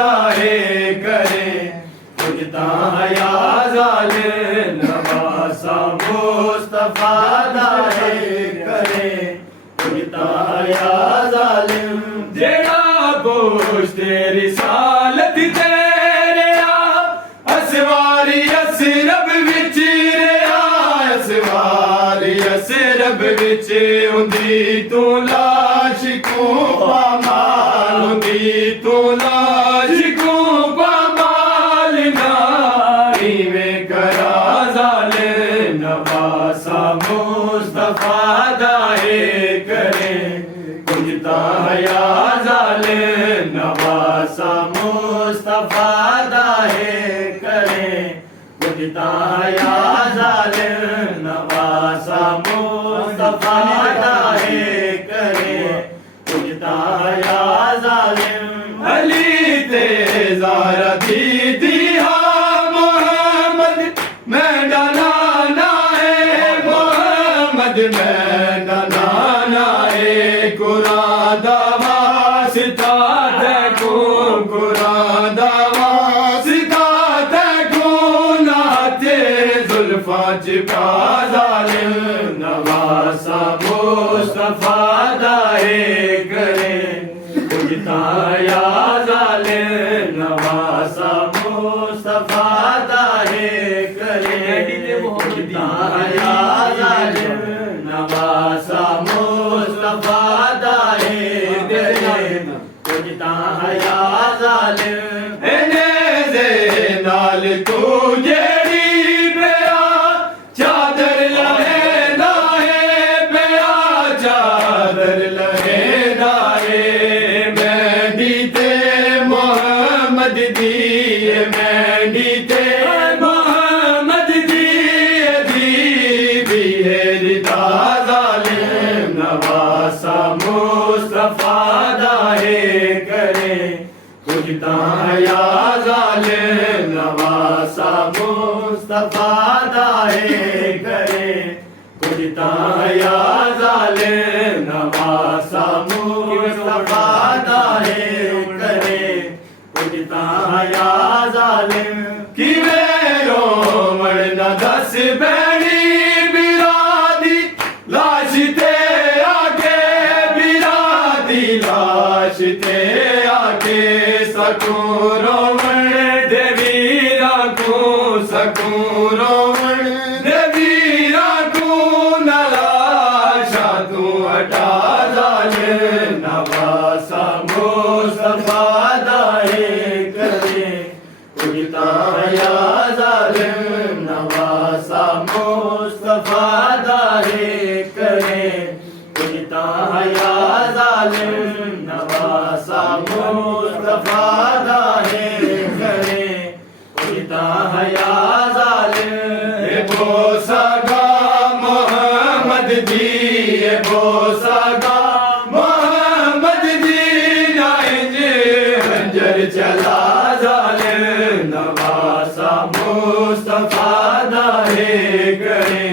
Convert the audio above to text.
दाए करे पुजता या जालिम नवासा मुस्तफा दाए करे पुजता या जालिम जेड़ा बोझ तेरी सालत तेरे असवारी असरब विच रेया असवारी असरब विच उंदी तू लाश को पामाल उंदी तू लाश को पामाल ना इवें करा जालिम नवासा मुस्तफा दाए करे पुजता या जालिम नवासा मुस्तफा दाए करे पुजता या जालिम नवासा मुस्तफा दाए करे पुजता या जालिम अली ते ज़ारा दीदी मोहम्मद मैं डाना है मोहम्मद मैं डाना है कुरान दावा सिता देखो कुरान दावा सिता देखो नाते जुल्फा चिपा जालिम नवासा मुस्तफा दाए करे पुजता या जालिम नवासा मुस्तफा दाए करे पुजता या जालिम नवासा मुस्तफा दाए करे पुजता या जालिम एने जे नाल तू जेड़ी बेया चादर लहे दाए बेया चादर लहे दाए मेहंदी ते मोहम्मद दी मेहंदी ते मोहम्मद दी रिदा जालिम नवासा मुस्तफा दाए करे पुजता या जालिम नवासा मुस्तफा दाए करे पुजता या जालिम नवासा मुस्तफा दाए करे पुजता या जालिम कि मेरो मरना दस बैणी बिरादी लाश ते आके बिरादी लाश ते आके सकूं रोवण देवीरा को सकूं रोवण देवीरा को नलाशा तू हटा जालिम नवासा मुस्तफा दाए करे पुजता या जालिम नवासा मुस्तफा दाए करे पुजता या जालिम नवासा मुस्तफा दाए करे पुजता या जालिम बोसगा मोहम्मद दी बोसगा मोहम्मद दी नाइंज हंजर चला जालिम नवासा मुस्तफा दाए करे